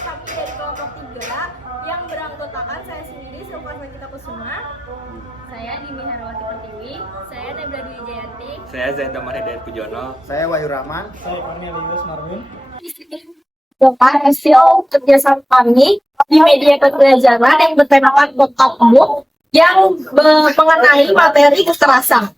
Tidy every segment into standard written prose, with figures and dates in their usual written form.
kami dari kelompok 3 yang beranggotakan saya sendiri, Silva Sakita Kusuma. Saya Dimi Herawati Pertiwi. Saya Nebla Dwi Jayanti. Saya Zainta Hidayat Pujono. Saya Wahyu Rahman. Saya Cornelius Marhun. Hasil kerjasama kami di media pembelajaran yang bertemakan Botok Umum yang mengenai materi kekerasan.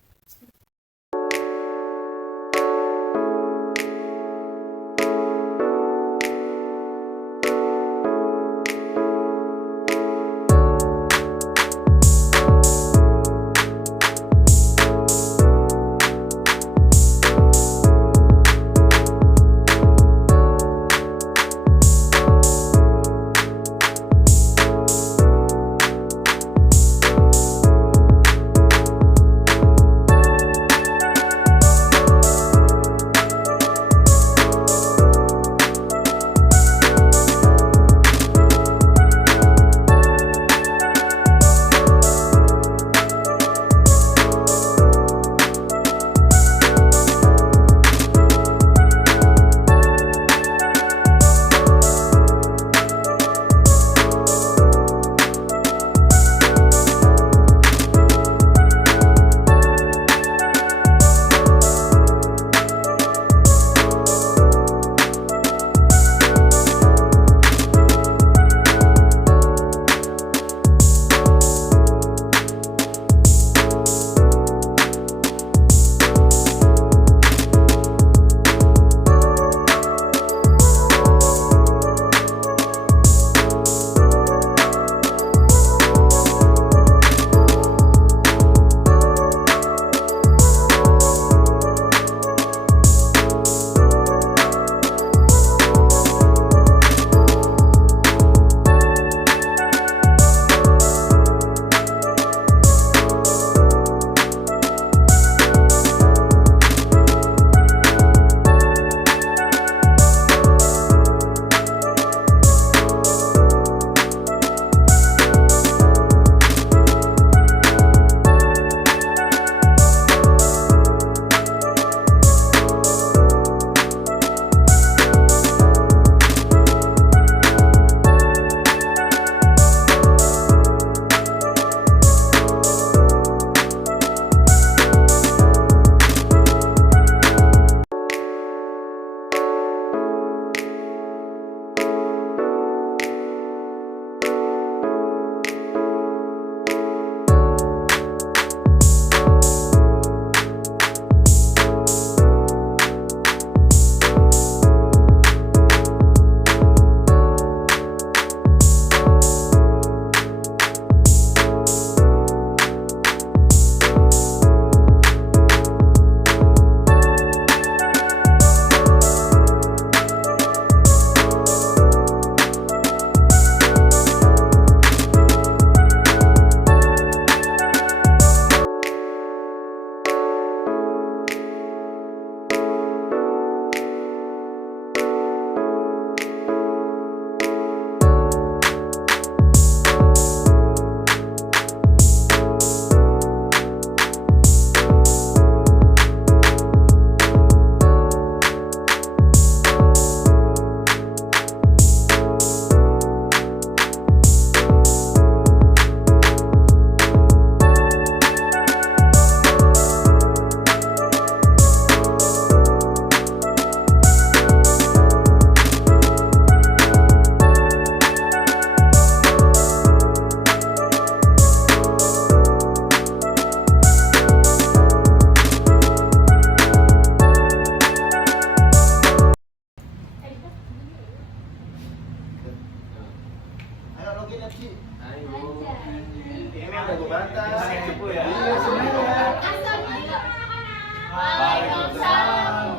Waalaikumsalam.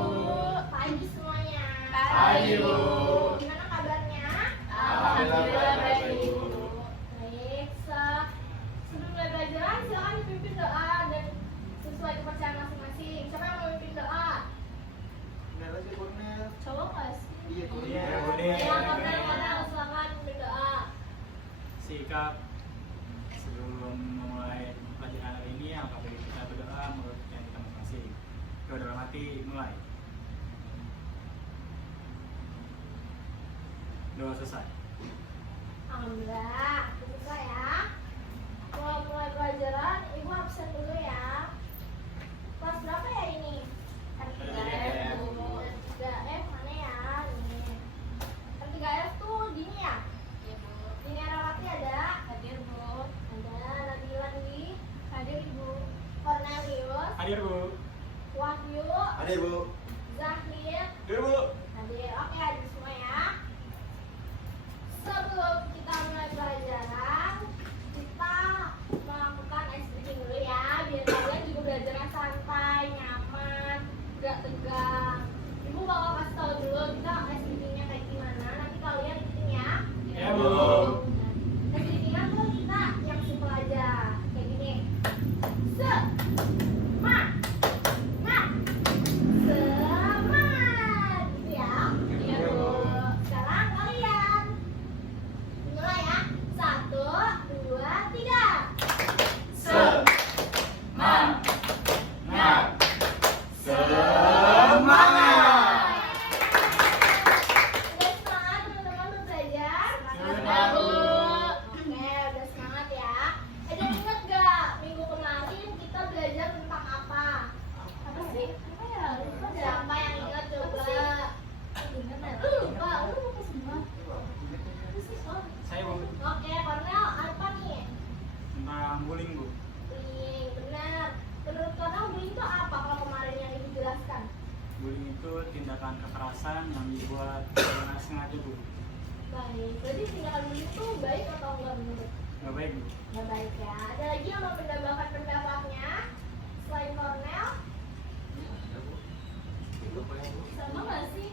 Pagi semuanya. Pagi, Bu. Gimana kabarnya? Alhamdulillah baik, Bu. Baik, sebelum mulai pelajaran silakan dipimpin doa dan sesuai kepercayaan masing-masing. Siapa yang mau memimpin doa? Cowok nggak sih? Iya, Bu. Ya, Kornel, silakan memimpin doa. Sikap sebelum memulai pelajaran hari ini, apabila kita berdoa menurut yang kita masing-masing. Doa dalam hati mulai. Doa selesai. Alhamdulillah, buka ya. Mulai pelajaran, ibu absen dulu ya. Kelas berapa ya ini? R3F. 3F mana ya? Ini. R3F tuh Dini ya? Iya Bu. Dini Arawati ada? Hadir Bu. Ada. Nabila Dwi? Hadir Ibu. Cornelius? Hadir Bu. Wahyu? Hadir Bu. Zahir? Hadir Bu. Hadir. Oke, hadir semua ya. Sebelum kita mulai pelajaran, kita melakukan ice breaking dulu ya, biar kalian juga belajarnya santai, nyaman, gak tegang. Ibu bakal kasih tahu dulu kita ice breakingnya kayak gimana. Nanti kalian ikutin ya. Ya Bu. Ice breakingnya tuh kita yang simpel aja, kayak gini. Semangat, semangat, gitu ya. Iya Bu. Sekarang kalian mulai ya. 1, 2, 3. Semangat. Udah semangat teman-teman belajar? Sudah, Bu. Oke, udah semangat ya. Ada yang ingat gak minggu kemarin kita belajar tentang apa? Apa sih? Apa ya? Lupa deh. Siapa yang ingat coba? Lu lupa, lu lupa semua. Apa sih? Oh. Saya Bu. Oke, Cornel, apa nih? Tentang bullying Bu. Bullying, benar. Menurut Cornel, bullying itu apa kalau kemarin yang ibu jelaskan? Bullying itu tindakan kekerasan yang dibuat dengan sengaja Bu. Baik, berarti tindakan bullying itu baik atau enggak menurut? Nggak baik Bu. Nggak baik ya. Ada lagi yang mau menambahkan pendapatnya selain Cornel? Sama nggak sih?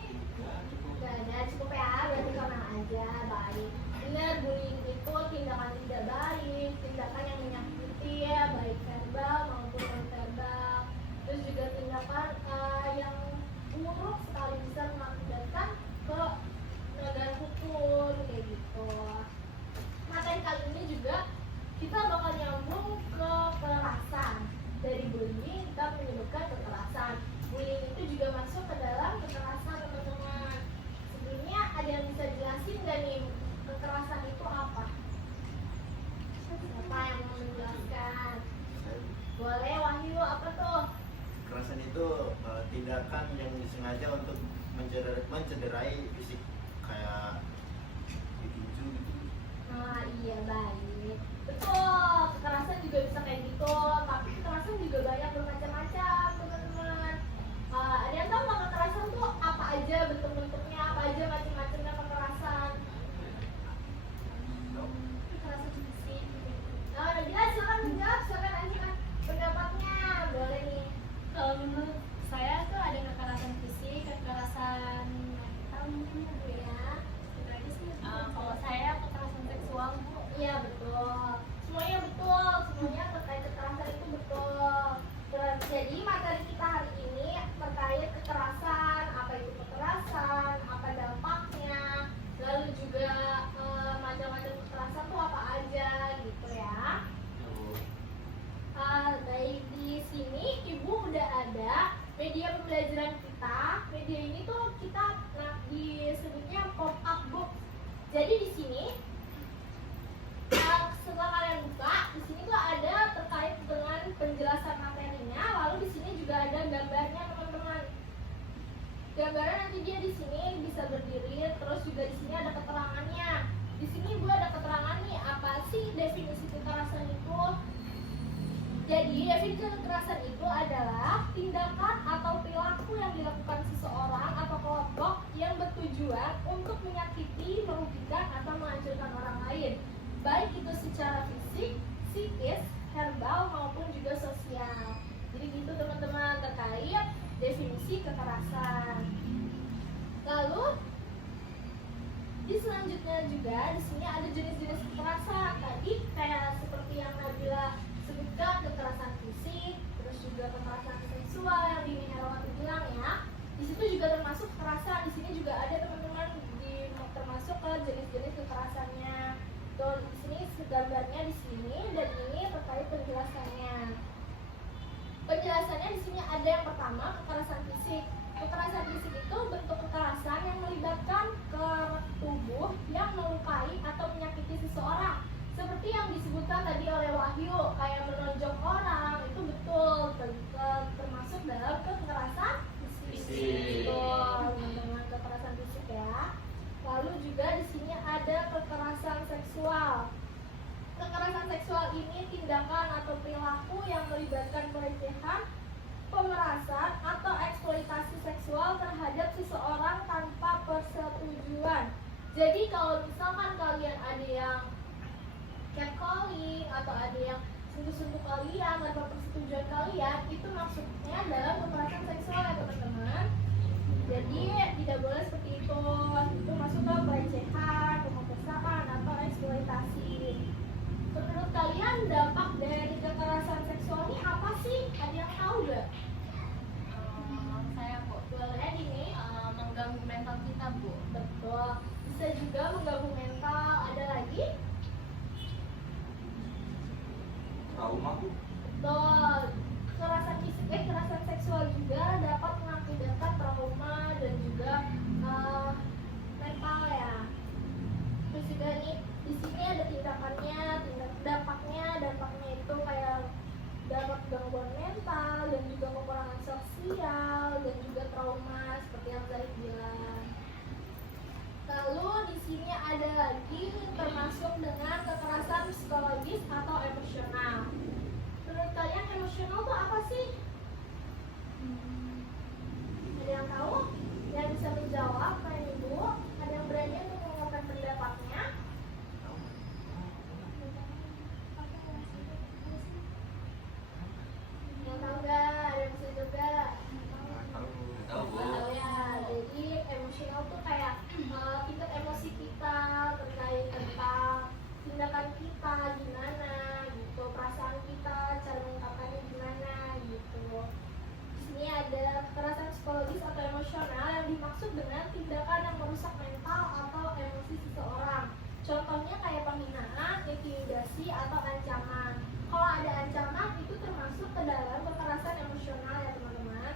Nggak ada, cukup ya. Berarti Cornel aja. Baik. Benar, bullying itu tindakan tidak baik, tindakan yang menyakiti ya, baik verbal maupun non verbal. Terus juga tindakan yang buruk sekali bisa mengakibatkan ke penegakan hukum kayak gitu. Materi kali ini juga kita bakal nyambung ke kekerasan. Dari bullying kita menyebutkan kekerasan. Bullying itu juga masuk ke dalam kekerasan teman-teman. Sebelumnya ada yang bisa jelasin nggak nih kekerasan itu apa? Siapa yang mau menjelaskan? Boleh, Wahyu, apa tuh? Kekerasan itu tindakan yang disengaja untuk mencederai fisik, kayak ditinju gitu. Nah, iya baik. Betul, kekerasan juga bisa kayak gitu. Tapi kekerasan juga banyak bermacam-macam, teman-teman. Ada yang tahu nggak kekerasan tuh apa aja bentuk-bentuknya, apa aja macam-macamnya kekerasan? Kekerasan fisik. Nah, Nabila silakan menjawab, silakan ajukan pendapatnya. Boleh nih. Kalau menurut saya tuh ada kekerasan fisik, kekerasan mental mungkin ya Bu ya. Itu aja sih. Kalau saya kekerasan seksual Bu. Iya betul. Semuanya betul. Semuanya terkait kekerasan itu betul. Jadi materi kita hari ini terkait kekerasan, apa itu kekerasan, apa dampaknya, lalu juga macam-macam kekerasan tuh apa aja gitu ya. Baik, di sini ibu udah ada media pembelajaran kita. Media ini tuh kita disebutnya pop-up book. Jadi di sini setelah kalian buka, di sini tuh ada terkait dengan penjelasan materinya. Lalu di sini juga ada gambarnya teman-teman. Gambarnya nanti dia di sini bisa berdiri, terus juga di sini ada keterangannya. Di sini ibu ada keterangan nih apa sih definisi kekerasan itu. Jadi definisi kekerasan itu adalah tindakan atau perilaku yang dilakukan seseorang atau kelompok yang bertujuan untuk menyakiti, merugikan atau menghancurkan orang lain, baik itu secara fisik, psikis, verbal maupun juga sosial. Jadi gitu teman-teman terkait definisi kekerasan. Lalu di selanjutnya juga di sini ada jenis-jenis kekerasan. Tadi kayak seperti yang Nabila sebutkan, kekerasan fisik, terus juga kekerasan seksual yang Dini Herawati bilang ya. Di situ juga termasuk kekerasan. Di sini juga ada teman-teman termasuk ke jenis-jenis kekerasannya. Tuh di sini gambarnya di sini dan ini terkait penjelasannya. Penjelasannya di sini ada yang pertama kekerasan fisik. Kekerasan fisik itu bentuk kekerasan yang melibatkan ke tubuh wahyu kayak menonjok orang itu betul termasuk dalam kekerasan fisik. Betul, teman-teman, kekerasan fisik ya. Lalu juga di sini ada kekerasan seksual. Kekerasan seksual ini tindakan atau perilaku yang melibatkan pelecehan, pemerasan atau eksploitasi seksual terhadap seseorang tanpa persetujuan. Jadi kalau misalkan kalian ada yang catcalling atau ada yang sentuh-sentuh kalian tanpa persetujuan kalian, itu maksudnya dalam kekerasan seksual ya teman-teman. Jadi tidak boleh seperti itu masuk ke pelecehan, pemerkosaan atau eksploitasi. Menurut kalian dampak dari kekerasan seksual ini apa sih? Ada yang tahu gak? Saya Bu, Boleh ini mengganggu mental kita Bu. betul. Bisa juga mengganggu mental. Ada lagi? Trauma Bu. Betul. Kekerasan seksual juga dapat mengakibatkan trauma dan juga mental ya. Terus juga nih di sini ada tindakannya, dampaknya itu kayak dapat gangguan mental dan juga kekurangan sosial dan juga trauma seperti yang Zahid bilang. Lalu di sini ada lagi termasuk dengan kekerasan psikologis atau emosional. Menurut kalian emosional itu apa sih? Ada yang tahu? Yang bisa menjawab kayak Ibu? Ada yang berani untuk mengungkapkan pendapatnya? Yang tahu nggak? Ada yang bisa juga? Tahu Bu. Tahu ya. Jadi emosional tuh kayak tingkat emosi kita terkait tentang tindakan kita gimana gitu, perasaan kita, cara mengungkapkannya gimana gitu. Di sini ada kekerasan psikologis atau emosional yang dimaksud dengan tindakan yang merusak mental atau emosi seseorang. Contohnya kayak penghinaan, intimidasi atau ancaman. Kalau ada ancaman itu termasuk ke dalam kekerasan emosional ya teman-teman.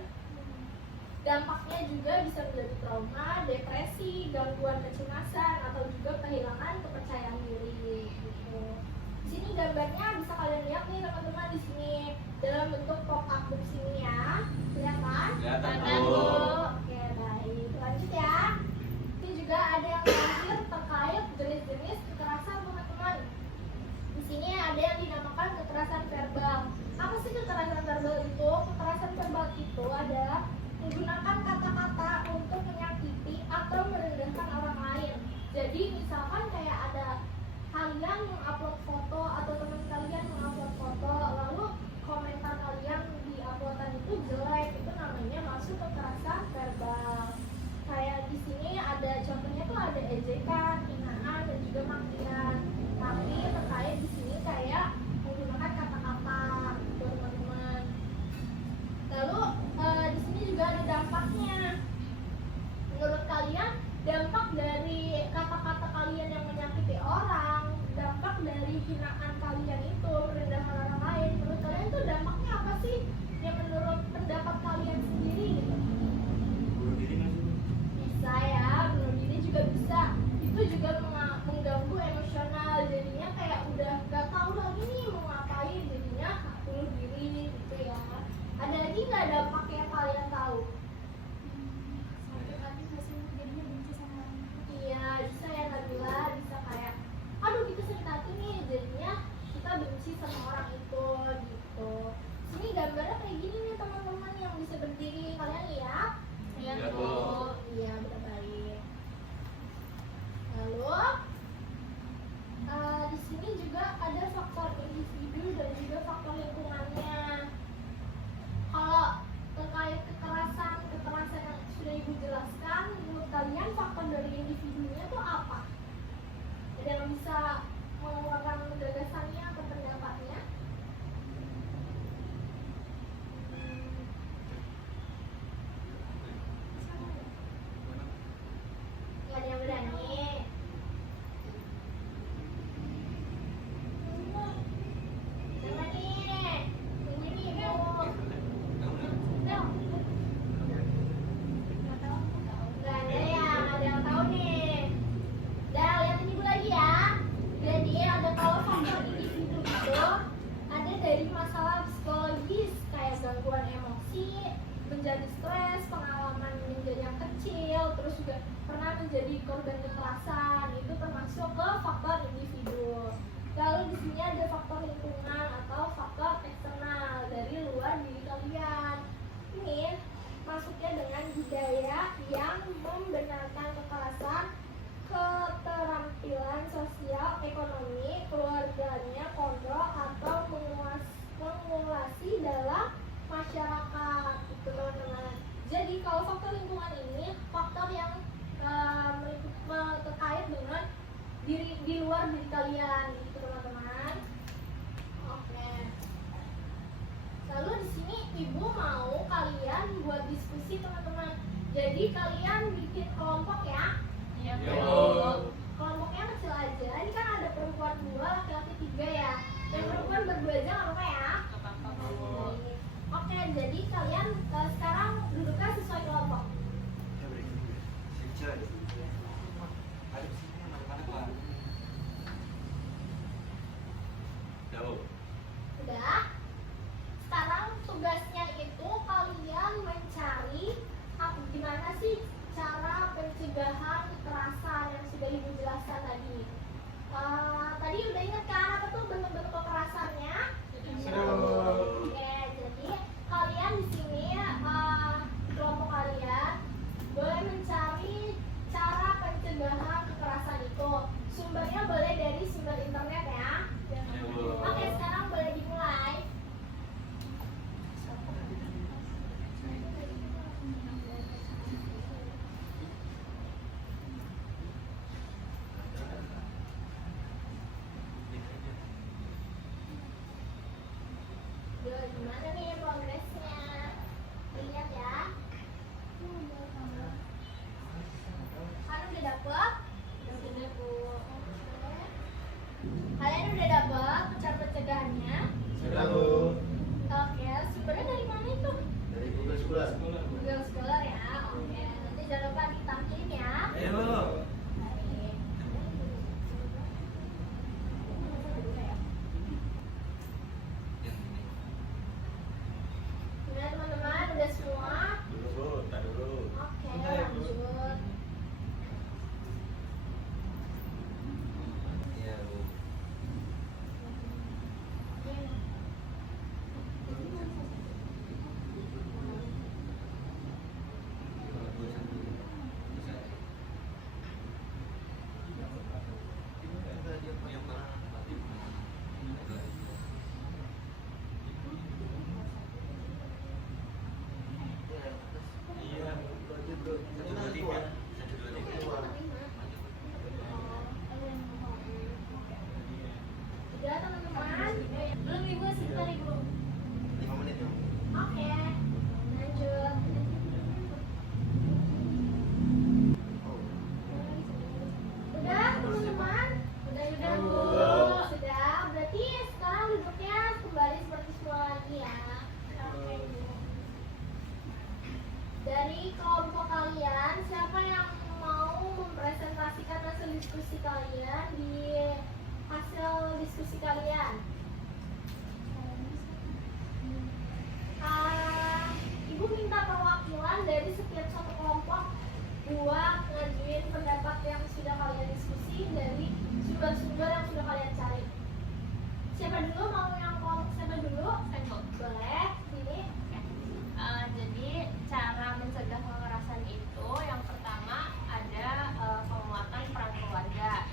Dampaknya juga bisa menjadi trauma, depresi, gangguan kecemasan, atau juga kehilangan kepercayaan diri. Gitu. Di sini gambarnya bisa kalian lihat nih teman-teman di sini dalam bentuk pop-up box ini ya. Kelihatan? Kelihatan, Bu. Bu. Oke baik. Lanjut ya. Ini juga ada yang terakhir terkait jenis-jenis kekerasan teman-teman. Di sini ada yang dinamakan kekerasan verbal. Apa sih kekerasan verbal itu? Kekerasan verbal itu adalah menggunakan kata-kata untuk menyakiti atau merendahkan orang lain. Jadi misalkan kayak ada kalian mengupload foto atau teman kalian mengupload foto, lalu komentar kalian di uploadan itu jelek, itu namanya masuk kekerasan verbal. Kayak di sini ada contohnya tuh ada ejekan, hinaan dan juga makian. Tapi terkait di sini kayak menggunakan kata-kata, gitu, teman-teman. Lalu di sini juga ada dampaknya. Menurut kalian dampak dari kata-kata kalian yang menyakiti orang, dampak dari hinaan kalian itu merendahkan orang lain, menurut kalian itu dampaknya apa sih? Yang menurut pendapat kalian sendiri gitu. Bunuh diri nggak sih? Bisa ya, bunuh diri juga bisa. Itu juga mengganggu emosional, jadinya kayak udah gak tahu lagi nih mau ngapain, jadinya bunuh diri gitu ya. Ada lagi nggak dampak yang kalian tahu? Sampai tadi masih jadinya benci sama orang tua. Iya, bisa ya Nabila, bisa kayak aduh gitu sakit hati nih, jadinya gangguan emosi, menjadi stres, pengalaman menjadi yang kecil, terus juga pernah menjadi korban kekerasan, itu termasuk ke faktor individu. Lalu di sini ada faktor lingkungan atau faktor eksternal dari luar diri kalian. Ini masuknya dengan budaya yang membenarkan kekerasan, keterampilan sosial, ekonomi, keluarganya, kontrol atau mengulasi dalam masyarakat, itu teman-teman. Jadi kalau faktor lingkungan ini faktor yang terkait dengan di luar diri kalian, gitu teman-teman. Oke. Lalu di sini ibu mau kalian buat diskusi teman-teman. Jadi kalian bikin kelompok ya. Iya, Bu. Kelompoknya kecil aja. Ini kan ada perempuan 2, laki-laki 3 ya. Yang perempuan berdua aja nggak apa-apa ya. Oke, jadi kalian sekarang duduknya sesuai kelompok. Ada di sini mana Pak? Jauh. Udah. Sekarang tugasnya itu kalian mencari gimana sih cara pencegahan kekerasan yang sudah ibu jelaskan tadi. Tadi udah ingat kan apa tuh bentuk-bentuk kekerasannya? Oke, jadi kalian di sini kelompok kalian boleh mencari cara pencegahan kekerasan itu. Sumbernya boleh dari sumber internet ya. Oke, sekarang boleh dimulai. Yuk, gimana nih progresnya? Lihat ya. Kalian udah dapet? Udah Bu. Kalian udah dapet cara pencegahannya? Sudah, Bu. Oke, sumbernya dari mana itu? Dari Google Scholar. Google Scholar ya. Oke, nanti jangan lupa ditampilin ya. Ayo, Bu. Baik. Yang ini. Gimana teman-teman? Udah semua? Dulu, Bu. Tar dulu. Oke, Bentar ya, Bu. lanjut. Iya, Bu. Udah teman-teman? Belum ibu, sebentar ibu. 5 menit, Bu. Oke, lanjut. Oh. Udah teman-teman? Udah Bu. Sudah, berarti sekarang duduknya kembali seperti semula lagi ya. Oke Bu. Dari kelompok kalian, siapa yang mau mempresentasikan hasil diskusi kalian di hasil diskusi kalian? Ibu minta perwakilan dari setiap satu kelompok buat ngajuin pendapat yang sudah kalian diskusi dari sumber-sumber yang sudah kalian cari. Siapa dulu mau yang kelompok siapa dulu? Boleh, sini. Jadi cara mencegah kekerasan itu yang pertama ada penguatan peran keluarga,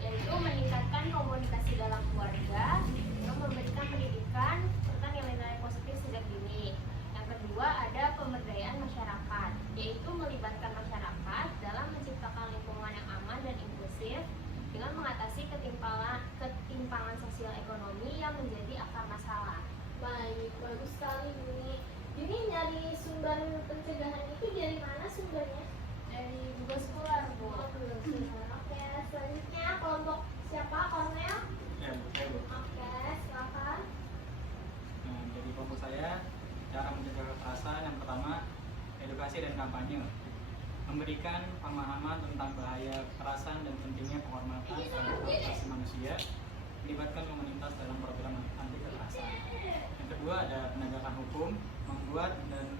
yaitu meningkatkan komunikasi dalam keluarga yang memberikan pendidikan serta nilai-nilai positif sejak dini. Yang kedua ada pemberdayaan masyarakat, yaitu melibatkan masyarakat dalam menciptakan lingkungan yang aman dan inklusif dengan mengatasi ketimpangan sosial ekonomi yang menjadi akar masalah. Baik, bagus sekali ini. Ini nyari sumber pencegahan itu dari mana sumbernya? Dari Google Scholar, Bu. Oh, belum sumber. Oke, selanjutnya kelompok siapa? Kornel? Ya, Bu. Saya, Bu. Oke, silakan. Nah, jadi kelompok saya cara mencegah kekerasan yang pertama edukasi dan kampanye, memberikan pemahaman tentang bahaya kekerasan dan pentingnya penghormatan terhadap hak asasi manusia, melibatkan komunitas dalam program anti kekerasan. Yang kedua ada penegakan hukum, membuat dan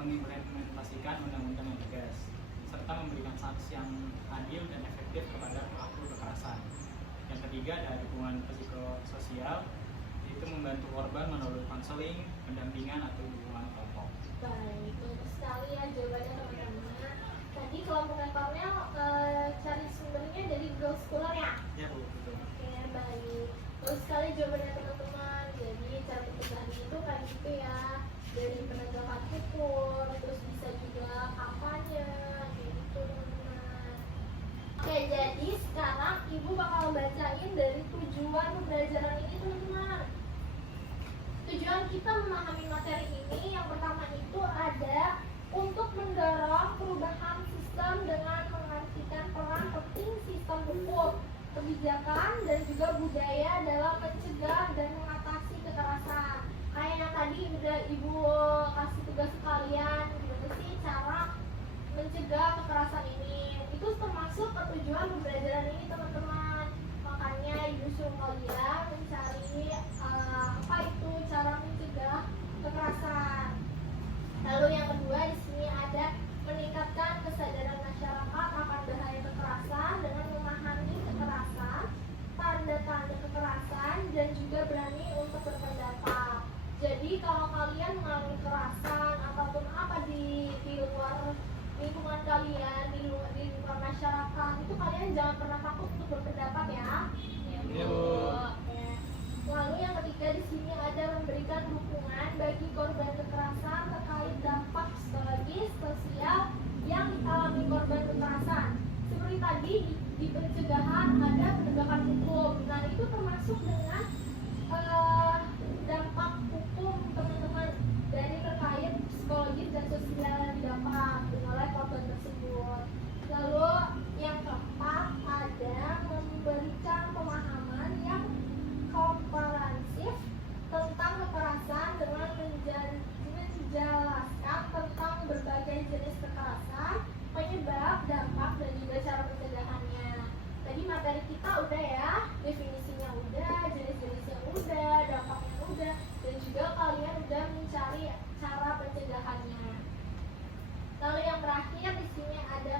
mengimplementasikan undang-undang yang tegas, serta memberikan sanksi yang adil dan efektif kepada pelaku kekerasan. Yang ketiga ada dukungan psikososial, yaitu membantu korban melalui konseling, pendampingan atau dukungan kelompok. Baik, bagus sekali ya jawabannya teman-teman. Tadi kelompoknya Kornel cari sumbernya dari Google Scholar ya? Ya Bu, betul. Oke, baik. Bagus sekali jawabannya teman-teman. Jadi cara pencegahan itu kayak gitu ya, dari penegakan hukum, terus bisa juga kampanye, gitu teman-teman. Oke, jadi sekarang Ibu bakal bacain dari tujuan pembelajaran ini teman-teman. Tujuan kita memahami materi ini yang pertama itu ada untuk mendorong perubahan sistem dengan mengartikan peran penting sistem hukum, kebijakan, dan juga budaya dalam mencegah dan mengatasi kekerasan. Kayak yang tadi udah Ibu kasih tugas ke kalian, gimana sih cara mencegah kekerasan ini. Itu termasuk tujuan pembelajaran ini teman-teman. Makanya Ibu suruh kalian mencari apa itu cara mencegah kekerasan. Lalu yang kedua di sini ada meningkatkan kesadaran masyarakat akan bahaya kekerasan dengan memahami kekerasan, tanda-tanda kekerasan, dan juga berani untuk berpendapat. Jadi kalau kalian mengalami kekerasan ataupun apa di luar lingkungan kalian, di luar masyarakat, itu kalian jangan pernah takut untuk berpendapat ya. Iya, Bu. Oke. Lalu yang ketiga di sini ada memberikan dukungan bagi korban kekerasan terkait dampak psikologis, sosial yang dialami korban kekerasan. Seperti tadi di pencegahan ada penegakan hukum. Nah itu termasuk dengan dampak hukum teman-teman dari terkait psikologis dan sosial yang didapat oleh korban tersebut. Lalu yang keempat ada memberikan pemahaman yang komprehensif tentang kekerasan dengan menjelaskan tentang berbagai jenis kekerasan, penyebab, dampak, dan juga cara pencegahannya. Tadi materi kita udah ya, definisinya udah, jenis-jenisnya udah, dampaknya udah, dan juga kalian udah mencari cara pencegahannya. Lalu yang terakhir di sini ada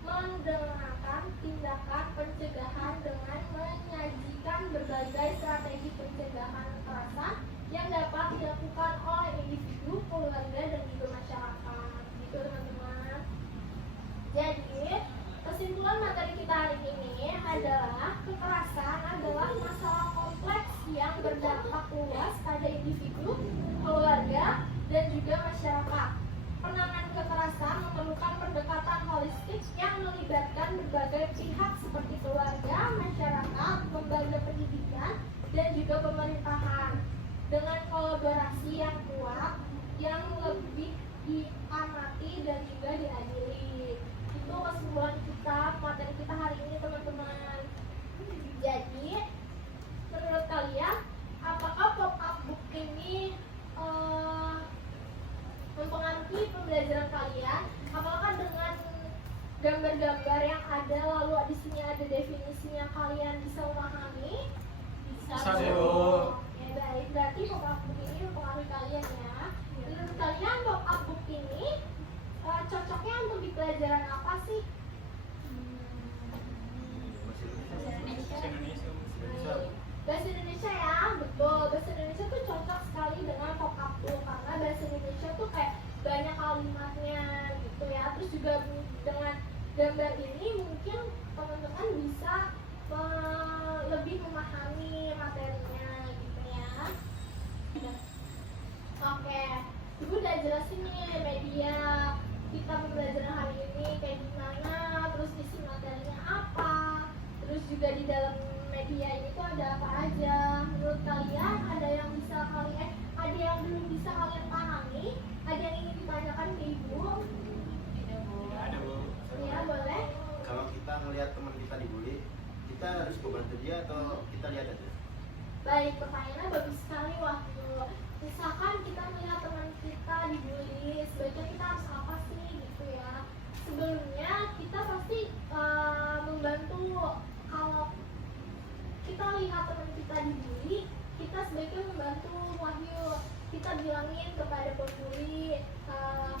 mendengarkan tindakan pencegahan dengan menyajikan berbagai strategi pencegahan kekerasan yang dapat dilakukan oleh individu, keluarga, dan juga masyarakat. Gitu teman-teman. Jadi kesimpulan materi kita hari ini adalah kekerasan adalah masalah kompleks yang berdampak luas pada individu, keluarga, dan juga masyarakat. Penanganan kekerasan memerlukan pendekatan holistik yang melibatkan berbagai pihak seperti keluarga, masyarakat, lembaga pendidikan, dan juga pemerintahan. Dengan kolaborasi yang kuat, yang lebih diamati dan juga diadili. Itu kesimpulan kita, materi kita hari ini teman-teman. Jadi, menurut kalian, apakah pop-up book ini mempengaruhi pembelajaran kalian? Apakah dengan gambar-gambar yang ada lalu di sini ada definisinya kalian bisa memahami? Bisa, Bu. Ya baik, berarti pop-up book ini mempengaruhi kalian ya. Menurut kalian pop-up book ini cocoknya untuk di pelajaran apa sih? Bahasa Indonesia. Bahasa Indonesia ya, betul. Bahasa Indonesia tuh cocok sekali dengan pop-up book karena bahasa Indonesia tuh kayak banyak kalimatnya gitu ya. Terus juga dengan gambar ini mungkin teman-teman bisa lebih memahami materinya gitu ya. Oke, Ibu udah jelasin nih media kita pembelajaran hari ini kayak gimana, terus isi materinya apa, terus juga di dalam media ini tuh ada apa aja. Menurut kalian ada yang bisa kalian, ada yang belum bisa kalian pahami, ada yang ingin ditanyakan ke Ibu? Ada, Bu. Ya boleh. Kalau kita melihat teman kita dibully, kita harus bantu dia atau kita lihat aja? Baik, pertanyaannya bagus sekali. Waktu misalkan kita melihat teman kita dibully, sebaiknya kita harus apa sih gitu ya. Sebelumnya kita pasti membantu. Kalau kita lihat teman kita dibully, kita sebaiknya membantu. Wahyu, kita bilangin kepada pembuli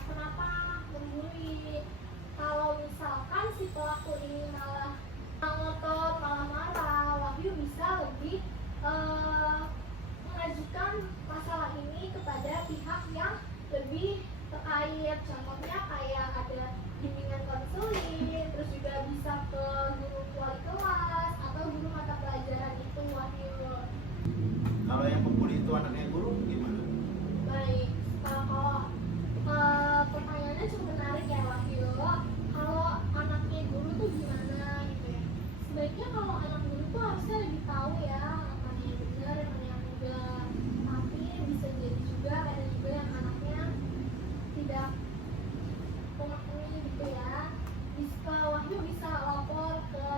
kenapa membuli. Kalau misalkan si pelaku ini malah ngotot, malah marah, Wahyu bisa lebih mengajukan masalah ini kepada pihak yang lebih terkait. Contohnya kayak ada bimbingan konseling, terus juga bisa ke guru wali kelas atau guru mata pelajaran itu, Wahyu. Kalau yang pembuli itu anaknya guru gimana? Baik, kalau pertanyaannya cukup menarik ya, Wahyu. Kalau anaknya guru tuh gimana gitu ya? Sebaiknya kalau anak guru tuh harusnya lebih tahu ya mana yang benar, mana yang enggak. Tapi bisa jadi juga ada juga yang anaknya tidak memahami gitu ya. Wahyu bisa lapor ke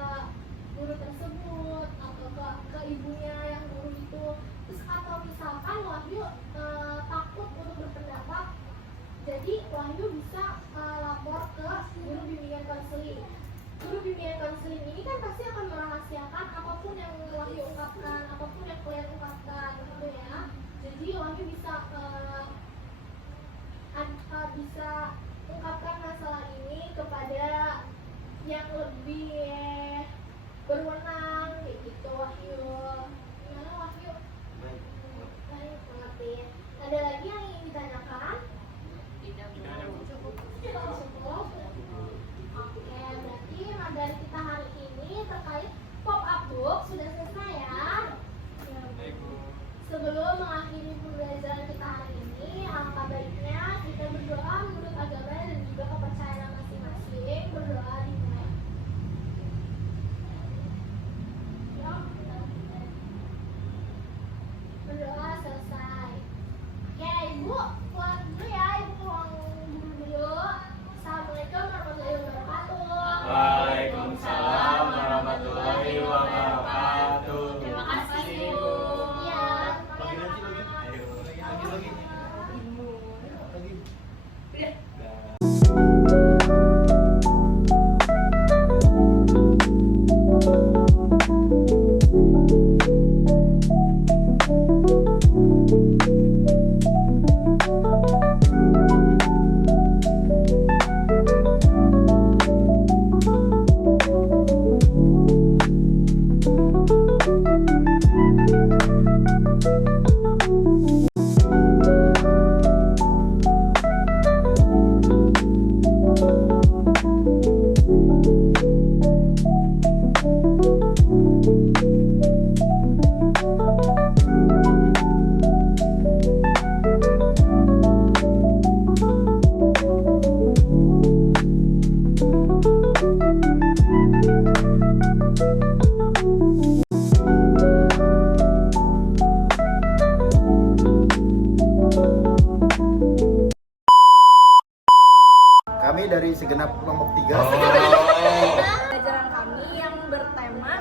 guru tersebut atau ke ibunya yang guru itu. Terus atau misalkan Wahyu takut untuk berpendapat, jadi Wahyu bisa lapor ke guru bimbingan konseling. Guru bimbingan konseling ini kan pasti akan merahasiakan apapun yang Wahyu ungkapkan, apapun yang kalian ungkapkan gitu ya. Jadi Wahyu bisa bisa ungkapkan masalah ini kepada yang lebih berwenang kayak gitu, Wahyu. Gimana, Wahyu? Baik, mengerti. Ada lagi yang ingin ditanyakan? Tidak Cukup. Oke, berarti materi kita hari ini terkait pop-up book sudah selesai ya. Baik, Bu. Sebelum mengakhiri pembelajaran kita hari ini, alangkah baiknya kita berdoa menurut agama dan juga kepercayaan masing-masing. Berdoa dimulai. Berdoa selesai. Oke, Ibu keluar dulu ya, Ibu pulang dulu. Assalamualaikum warahmatullahi wabarakatuh. Waalaikumsalam warahmatullahi wabarakatuh. Terima kasih, Bu. Iya, Lagi kalian lagi. Ayo. Lagi. Kami dari segenap kelompok 3 pelajaran kami yang bertema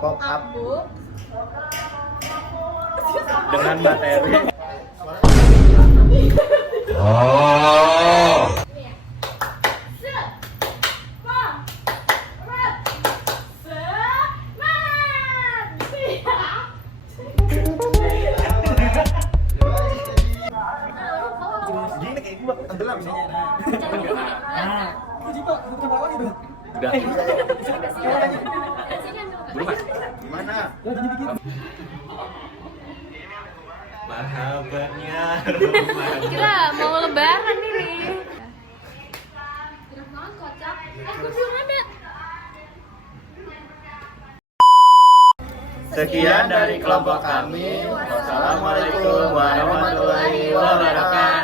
pop-up book Dengan materi. ini ya. Semangat! Gitu ya. Gini kayak gua tenggelam sih. Udah. Belum, Mas? Gimana? Marhabannya Kira mau lebaran ini. Gerak banget kocak. Gue belum ada. Sekian dari kelompok kami. Wassalamualaikum warahmatullahi wabarakatuh.